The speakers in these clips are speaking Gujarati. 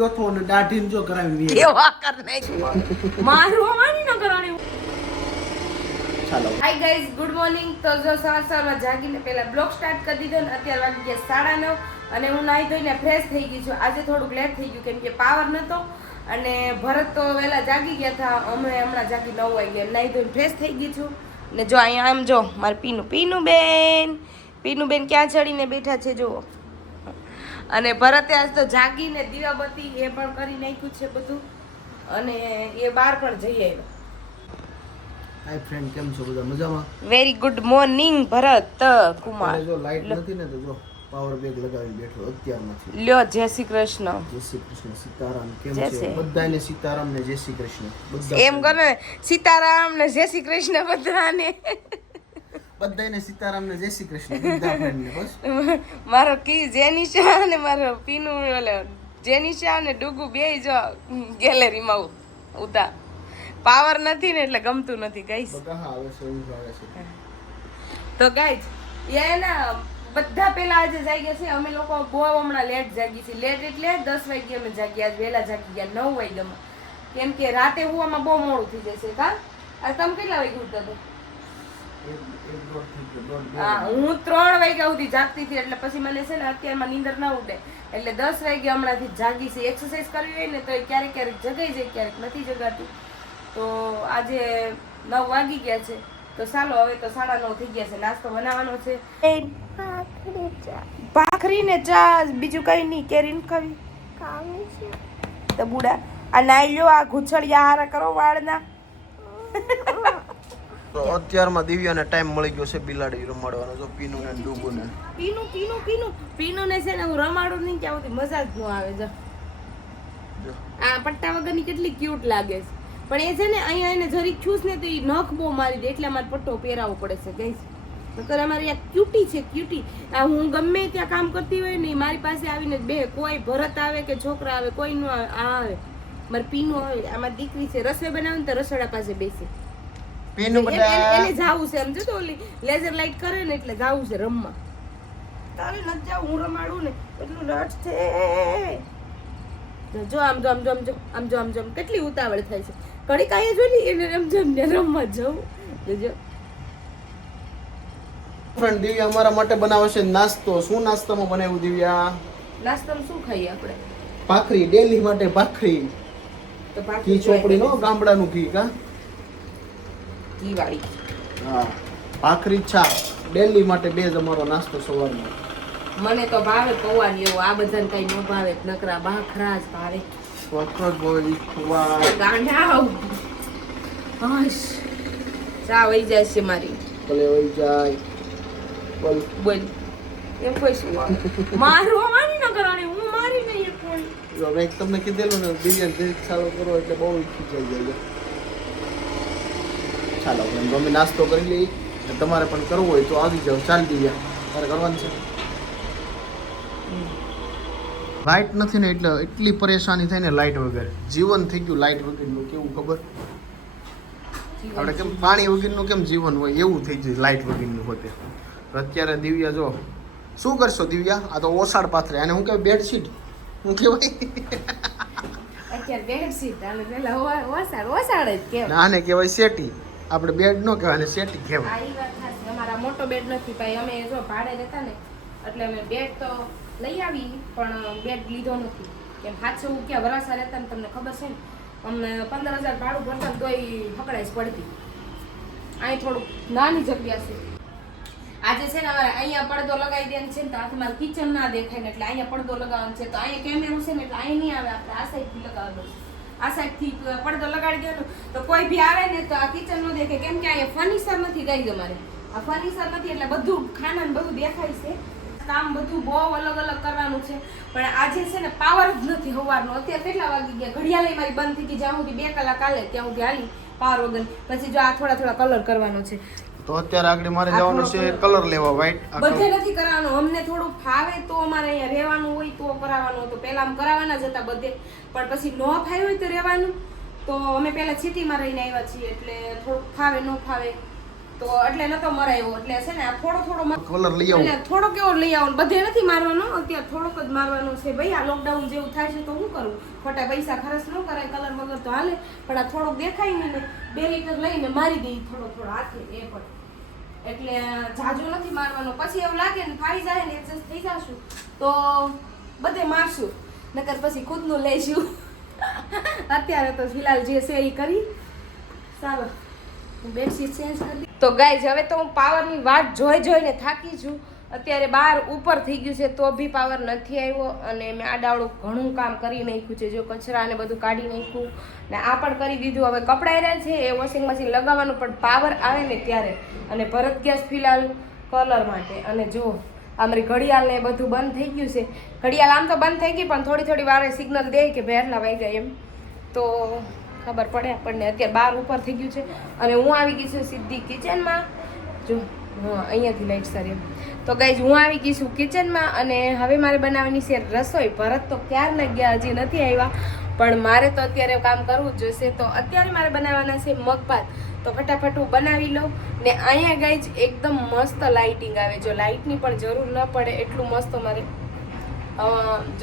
ચોથો ને દાઢીને જો કરાવી કેવા કર નાખ્યું મારું અમારી ન કરાણી. ચાલો હાય ગાઈઝ, ગુડ મોર્નિંગ. તો જો સવારમાં જાગીને પહેલા બ્લોગ સ્ટાર્ટ કરી દીધો ને અત્યારે વાગી ગયા 9:30 અને હું નાહી ધોઈને ફ્રેશ થઈ ગઈ છું. આજે થોડુંક લેટ થઈ ગયું કેમ કે પાવર નતો અને ભરત તો વહેલા જાગી ગયા હતા. અમે હમણાં જાગી 9 વાગ્યા નાહી ધોઈને ફ્રેશ થઈ ગઈ છું. ને જો અહીંયા આમ જો મારી પીનું બેન ક્યાં ચડીને બેઠા છે જુઓ. અને ભરતે આજ તો જાગીને દીવાબત્તી એ પણ કરી નાખ્યું છે બધું અને એ બહાર પણ જઈ આવ્યો. હાય ફ્રેન્ડ, કેમ છો બધા? મજામાં? વેરી ગુડ મોર્નિંગ ભરત કુમાર. જો લાઈટ નથી ને તો જો પાવર બેગ લગાવી બેઠો અત્યારમાંથી. લ્યો, જય શ્રી કૃષ્ણ. જય શ્રી કૃષ્ણ. સીતારામ. કેમ છે બધાને? સીતારામ ને જય શ્રી કૃષ્ણ બધા. એમ કરો ને, સીતારામ ને જય શ્રી કૃષ્ણ બધાને. બધાને સીતારામ ને જય શ્રી કૃષ્ણ બધા ફ્રેન્ડ ને બસ. મારો કી જેનિશા અને મારો પીનું ઓલે જેનિશા અને ડુગુ બેય જો ગેલેરીમાં ઉતા. પાવર નથી ને એટલે ગમતું નથી ગાઈસ. બધા આવે છે, ઊંઘ આવે છે. તો ગાઈસ એના બધા પેલા આજે જાગ્યા છે. અમે લોકો બહુ હમણાં લેટ જાગી છે. લેટ એટલે 10 વાગે અમે જાગ્યા. આજ વહેલા જાગી ગયા 9 વાગ્યામાં કેમ કે રાતે હુવામાં બહુ મોડું થઈ જશે. કા આ તમે કેટલા વાગે ઉઠતા હતા? હા, હું 3 વાગ્યા સુધી જાગતી હતી એટલે પછી મને છે ને અત્યારમાં નીંદર ના ઉડે એટલે 10 વાગે હમણાંથી જાગી છે. એક્સરસાઇઝ કરવી હોય ને તો ક્યારેક ક્યારેક જગાઈ જાય, ક્યારેક નથી જગાતી. તો આજે 9 વાગી ગયા છે તો ચાલો હવે તો 9:30 થઈ ગયા છે. નાસ્તો બનાવવાનો છે. ભાખરી ને ચા, બીજું કઈ નહીં. કેરીન ખાવી તો બુડા આ નાઈ લો, આ ઘૂંછડિયા હારા કરો વાળના. તો અત્યારમાં દિવ્યાને ટાઈમ મળી ગયો છે બિલાડી રમાડવાનો. જો પીનું ને ડૂબું ને પીનું ને છે ને હું રમાડું નહીં ત્યાં સુધી મજા જ ન આવે. જો આ પટ્ટા વગરની કેટલી ક્યુટ લાગે છે પણ એ છે ને અહીંયા એને જરીક છૂસ ને તો એ નખ બહુ મારી દે એટલે અમારે પટ્ટો પહેરાવવો પડે છે ગાઈસ. નકર અમારી આ ક્યુટી છે ક્યુટી. આ હું ગમે ત્યાં કામ કરતી હોય ને મારી પાસે આવીને બે કોઈ ભરત આવે કે છોકરા આવે કોઈ નું આવે આવે મારે પીનું આવે. આમાં દીકરી છે રસોઈ બનાવે ને તો રસોડા પાસે બેસે. એને જાવું છે સમજો તો ઓલી લેઝર લાઇટ કરે ને એટલે જાવું છે રમવા. તારે નથી જાવ, હું રમાડું ને એટલું રટ છે. જો આમ જો કેટલી ઉતાવળ થાય છે. કડી કાંઈ જોઈ એને રમજમ ને રમવા જવું. જો ફ્રેન્ડ દિવ્યા અમારા માટે બનાવે છે નાસ્તો. શું નાસ્તામાં બનાવ્યું દિવ્યા? નાસ્તામાં શું ખાઈએ આપણે? ભાખરી. ડેલી માટે ભાખરી. તો ઘી ચોપડી નો ગામડાનું ઘી. કા ઘી વાળી? હા, ભાખરી છાશ. ડેલી માટે બે જ અમારો નાસ્તો સવારનો. મને તો ભાવે પૌવાની એવું. આ બધાને કઈ ન ભાવે, નકરા ભાખરા જ ભાવે. વખત બોલી ખુવા ગાંડા હશ ચા વઈ જાય છે મારી. ભલે વઈ જાય. બોલ એમ કોઈ શું મારું અમારી ન કરવાની. હું મારી નહીં કોઈ. જો મેં તમને કીધેલું ને દિવ્યાને જે ચાલુ કરો એટલે બહુ ખીચાઈ જાય. ચાલો મમ્મી નાસ્તો કરી લઈ. તમારે પણ કરવું હોય તો આવી જાવ. ચાલ દિવ્યા, તારે કરવાનું છે. લાઇટ નથી ને એટલે એટલી પરેશાની થાય ને લાઇટ વગર. જીવન થઈ ગયું લાઇટ વગરનું. કેવું ખબર? આપણે કેમ પાણી વગરનું કેમ જીવન હોય એવું થઈ ગયું લાઇટ વગરનું પોતે. અત્યારે દિવ્યા જો શું કરશો દિવ્યા? આ તો ઓસાડ પાથરે. અને હું કહેવાય બેડશીટ. હું કહેવાય અત્યારે બેડશીટ આને પેલા ઓસાડ જ કહેવાય. આને કહેવાય સેટી. આપણે બેડ નો કહેવાય, સેટી કહેવાય. આ વાત ખાસ. અમારા મોટો બેડ નથી ભાઈ. અમે જો ભાડે રહેતા ને એટલે અમે બેડ તો લઈ આવી પણ બેડ લીધો નથી. કેમ હાથસું ક્યાં વરાસા રહેતા ને તમને ખબર છે ને. અમને 15,000 ભાડું ભરતા તોય પકડાઈશ પડતી. અહીં થોડુંક નાની જગ્યા છે. આજે છે ને અમારે અહીંયા પડદો લગાવી દેવાનો છે ને તો આ તમારે કિચન ના દેખાય ને એટલે અહીંયા પડદો લગાવવાનો છે. તો અહીંયા કેમેરો છે ને એટલે અહીંયા નહીં આવે. આપણે આ સાઈડથી લગાવવાનો છે. આ સાઈડથી પડદો લગાડી દેવાનો તો કોઈ બી આવે ને તો આ કિચન નો દેખાય. કેમ કે અહીંયા ફર્નિચર નથી ગઈ અમારે. આ ફર્નિચર નથી એટલે બધું ખાના ને બધું દેખાય છે. કામ બધું બહુ અલગ અલગ કરવાનું છે પણ આજે છે ને પાવર જ નથી સવારનો. અત્યારે કેટલા વાગી ગયા? ઘડિયાળ મારી બંધ થઈ ગઈ. જ્યાં સુધી 2 કલાક હાલે ત્યાં સુધી હાલી પાવર વગર. પછી જો આ થોડા કલર કરવાનો છે તો અત્યારે આગળ મારે જવાનું છે કલર લેવા. વ્હાઈટ બધે નથી કરવાનું. અમને થોડું ફાવે તો અમારે અહીંયા રહેવાનું હોય તો કરાવવાનું. તો પહેલા આમ કરાવવાના જ હતા બધે પણ પછી ન ફાવ્યું હોય તો રહેવાનું. તો અમે પહેલા સિટીમાં રહીને આવ્યા છીએ એટલે થોડુંક ફાવે ન ફાવે તો એટલે નતો મરાયો એટલે છે ને આ થોડો કલર લઈ આવો એટલે થોડોક એવો લઈ આવો બધે નથી મારવાનો અત્યારે થોડોક જ મારવાનો છે ભાઈ આ લોકડાઉન જેવું થાય છે તો શું કરું ખોટા પૈસા ખર્ચ ન કરાય કલર વગર તો હાલે પણ આ થોડોક દેખાય ને 2 લીટર લઈને મારી દઈ થોડો હાથે એ પણ એટલે જાજો નથી મારવાનો પછી એવું લાગે ને ફાઈ જાય ને એડજસ્ટ થઈ જાશું તો બધે મારશું નકર પછી ખુદનું લઈશું અત્યારે તો ફિલહાલ જે છે એ કરી ચાલો હું બેડશીટ ચેન્જ કરી તો ગાઈઝ હવે તો હું પાવરની વાટ જોઈને થાકી છું અત્યારે બહાર ઉપર થઈ ગયું છે તો બી પાવર નથી આવ્યો અને મેં આડાવડું ઘણું કામ કરી નાખ્યું છે જો કચરા ને બધું કાઢી નાખ્યું ને આ પણ કરી દીધું હવે કપડાં રહ્યા છે એ વોશિંગ મશીન લગાવવાનું પણ પાવર આવે ને ત્યારે અને ભરત ગેસ ફિલહાલ કલર માટે અને જો અમારી ઘડિયાળ ને બધું બંધ થઈ ગયું છે ઘડિયાળ આમ તો બંધ થઈ ગઈ પણ થોડી વારે સિગ્નલ દે કે ભાઈ આટલા વાગ્યા એમ તો ખબર પડે આપણને અત્યારે બહાર ઉપર થઈ ગયું છે અને હું આવી ગઈ છું સીધી કિચનમાં જો હા અહીંયાથી લાઈટ સારી તો ગાઈઝ હું આવી ગઈ છું કિચનમાં અને હવે મારે બનાવવાની છે રસોઈ ભરત તો ક્યારના ગયા હજી નથી આવ્યા પણ મારે તો અત્યારે કામ કરવું જ જોઈશે તો અત્યારે મારે બનાવવાના છે મગભાત તો ફટાફટ હું બનાવી લઉં ને અહીંયા ગાઈઝ એકદમ મસ્ત લાઇટિંગ આવે જો લાઇટની પણ જરૂર ન પડે એટલું મસ્ત મારે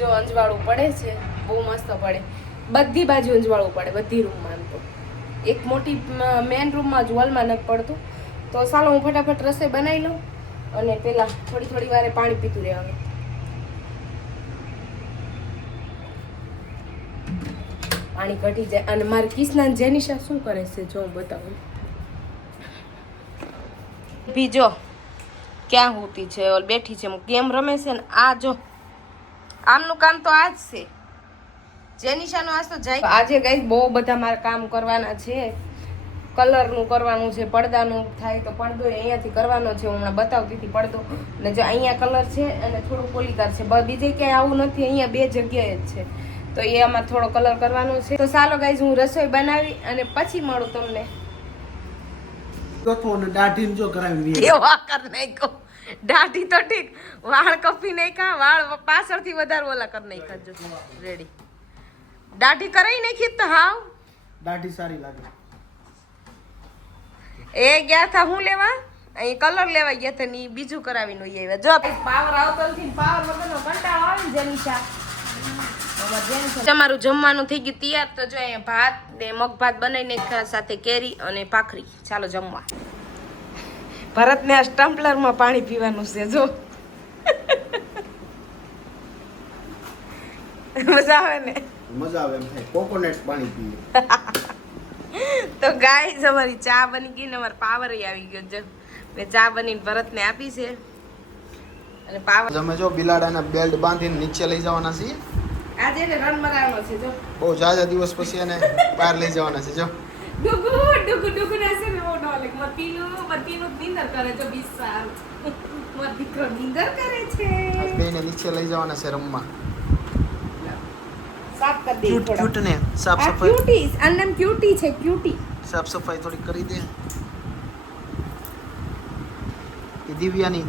જો અંજવાળું પડે છે બહુ મસ્ત પડે બધી બાજુ અંજવાળું પડે બધી રૂમમાં તો એક મોટી મેઇન રૂમમાં જ હોલમાં નથી પડતું તો ચાલો હું ફટાફટ રસોઈ બનાવી લઉં અને પેલા થોડી વારે પાણી પીતું રહેવાનું પાણી ઘટી જાય અને મારી કિસના જેનિશા શું કરે છે જો હું બતાવું બીજો ક્યાં હોતી છે ઓલ બેઠી છે ગેમ રમે છે ને આ જો આમનું કામ તો આ જ છે જેનિશાનો આજ તો જાય આજે ગાઈસ બહુ બધા મારે કામ કરવાના છે કલરનું કરવાનું છે પડદાનું થાય તો પડદો અહીંયાથી કરવાનો છે હું હમણાં બતાવતી હતી પડદો અને જો અહીંયા કલર છે અને થોડું પોલીકાર છે બીજે ક્યાંય આવું નથી અહીંયા 2 જગ્યાએ જ છે તો એ આમાં થોડો કલર કરવાનો છે તો ચાલો ગાઈસ હું રસોઈ બનાવી અને પછી મળું તમને દાઢી જો કરાવી કેવા કર નાખ્યો દાઢી તો ઠીક વાળ કપી નાખ્યા વાળ પાછળથી વધારે ઓલા કર નાખ્યા જો રેડી દાઢી કરાઈ નાખી તો હાવ દાઢી સારી લાગે એ ગયા થા હું લેવા અહીં કલર લેવા ગયા હતા ની બીજું કરાવીને આવ્યા જો પાવર આવતો નથી પાવર વગરનો કંટાળો આવે ને જેનિશા તમારું જમવાનું થઈ ગયું તૈયાર તો જો અહીંયા ભાત ને મગભાત બનાવીને સાથે કેરી અને ભાખરી ચાલો જમવા ભરતને આ સ્ટમ્પલરમાં પાણી પીવાનું છે જો મજા આવે ને મજા આવે એમ થાય કોકોનટ પાણી પીએ તો ગાઈસ અમારી ચા બની ગઈ ને અમારો પાવર આવી ગયો જો મેં ચા બનીને ભરતને આપી છે અને પાવર અમે જો બિલાડાના બેલ્ટ બાંધીને નીચે લઈ જવાના છીએ આજે એને રન મરાવવાનો છે જો બહુ જાજા દિવસ પછી એને બહાર લઈ જવાના છે જો ડુગુ ના છે ને ઓ ડોલે મતીનું નિંદર કરે છે બિસાર મત દીકરો નિંદર કરે છે બેને નીચે લઈ જવાના છે રમવા સાફ કરી દે થોડા ક્યુટ ને સાફ આ સફાઈ ક્યુટી આનું ક્યુટી છે ક્યુટી સાફ સફાઈ થોડી કરી દે એ દિવ્યાની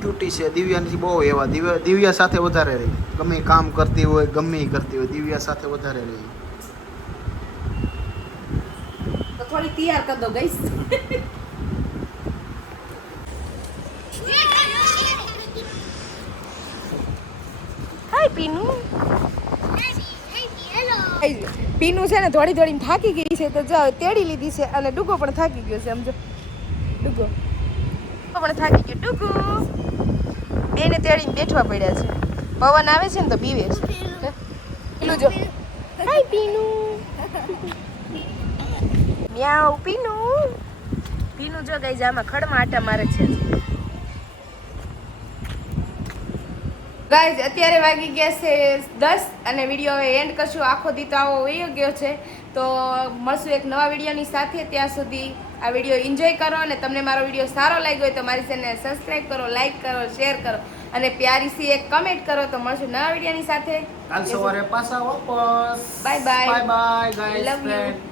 ક્યુટી છે દિવ્યાની બહુ એવા દિવ્યા સાથે વધારે રહી ગમે ઈ કામ કરતી હોય ગમે ઈ કરતી હોય દિવ્યા સાથે વધારે રહી તો થોડી તૈયાર કરી દો ગાઈસ હાય પીનુ પીનુ છે ને થોડી થાકી ગઈ છે તો જો તેડી લીધી છે અને ડુગો પણ થાકી ગયો છે સમજો ડુગો પણ થાકી ગયો ડુગુ બેને તેડીને બેઠવા પડ્યા છે પવન આવે છે ને તો બીવે છે પેલું જો હાય પીનુ મ્યાઉ પીનુ જો ગાઈસ આમાં ખડમાં આટા મારે છે ગાઈસ અત્યારે વાગી ગયા છે 10 અને વિડીયો હવે એન્ડ કરશું આખો દી તો આવો વયો ગયો છે તો મળશું એક નવા વિડીયોની સાથે ત્યાં સુધી આ વિડીયો એન્જોય કરો અને તમને મારો વિડીયો સારો લાગ્યો હોય તો મારી ચેનલને સબસ્ક્રાઇબ કરો લાઈક કરો શેર કરો અને પ્યારી સી એક કમેન્ટ કરો તો મળશું નવા વિડીયોની સાથે કાલ સવારે પાછા વાપસ bye bye bye guys love you